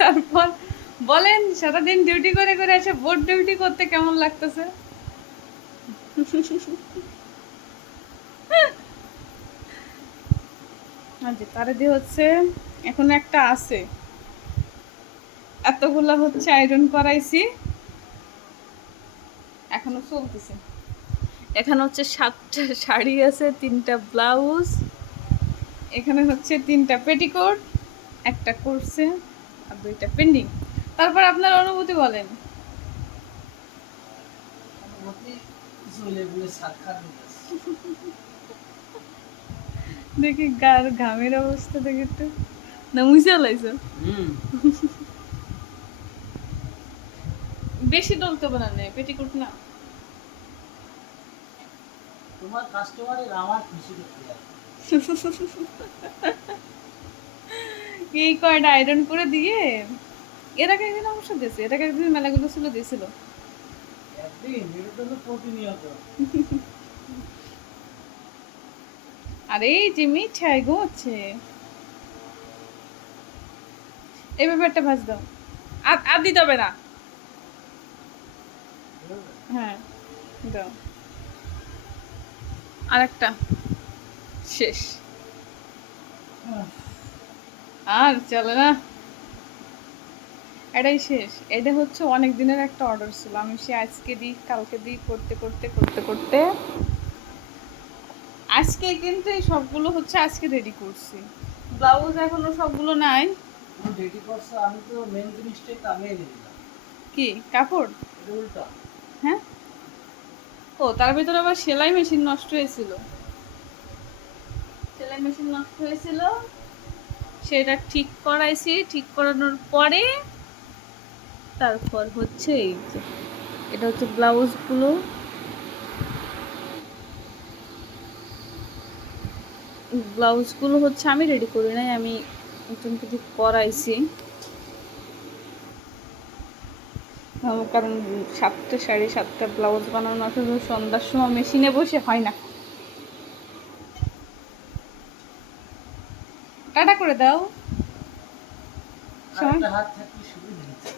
তারপর বলেন সারাদিন ডিউটি করে করে এসে বোর্ড ডিউটি করতে কেমন লাগতেছে? আচ্ছা তারে দিয়ে হচ্ছে এখন একটা আছে, এতগুলা হচ্ছে আয়রন করাইছি, এখনো চলতেছে। এখানে হচ্ছে 7টা শাড়ি আছে, 3টা ব্লাউজ, এখানে হচ্ছে 3টা পেটিকোট, একটা করছে আর 2টা পেন্ডিং। তারপর আপনার অনুভূতি বলেন। দেখি গার ঘামের অবস্থা দেখি একটু, না মুছে লাইছো? বেশি ডলতে বানানে পেটিকোট না। তোমার কাস্টমারের আমার খুশি করতে হয়। এই কয়টা আয়রন করে দিয়ে এর আগে একদিন অবশ্য দিয়েছে, এর আগে একদিন মেলাগুলো ছিল দিয়েছিল। একদিন এটা তো হলো প্রতিনিয়ত। আরে এই যে মিঠাই ঘুমোচ্ছে, এই ব্যাপারটা ভাজ দাও, আর আর দিতে হবে না। হ্যাঁ দাও, আর একটা শেষ, আর চলে না, এটাই শেষ। এটা হচ্ছে অনেক দিনের একটা অর্ডার ছিল, আমি সে আজকে দিই কালকে দিই করতে করতে করতে করতে আজকে কিন্তু এই সবগুলো হচ্ছে আজকে রেডি করছি। ব্লাউজ এখনো সবগুলো নাই। তুমি রেডি করছো, আমি তো মেন জিনিসটাই তো আগে এনে দিলাম। কি কাপড়? এটা উল্টা। হ্যাঁ, ও তার ভিতরে আবার সেলাই মেশিন নষ্ট হয়েছিল, সেলাই মেশিন নষ্ট হয়েছিল, সেটা ঠিক করাইছি, ঠিক করানোর পরে তারপর হচ্ছে এই যে এটা হচ্ছে ব্লাউজগুলো, ব্লাউজগুলো হচ্ছে আমি রেডি করি নাই, আমি একজনকে ঠিক করাইছি। কারণ 7টা শাড়ি 7টা ব্লাউজ বানানো আসলে সন্ধ্যার সময় মেশিনে বসে হয় না। টাটা করে দাও। আর একটা হাত থাকলে সুবিধা হচ্ছে।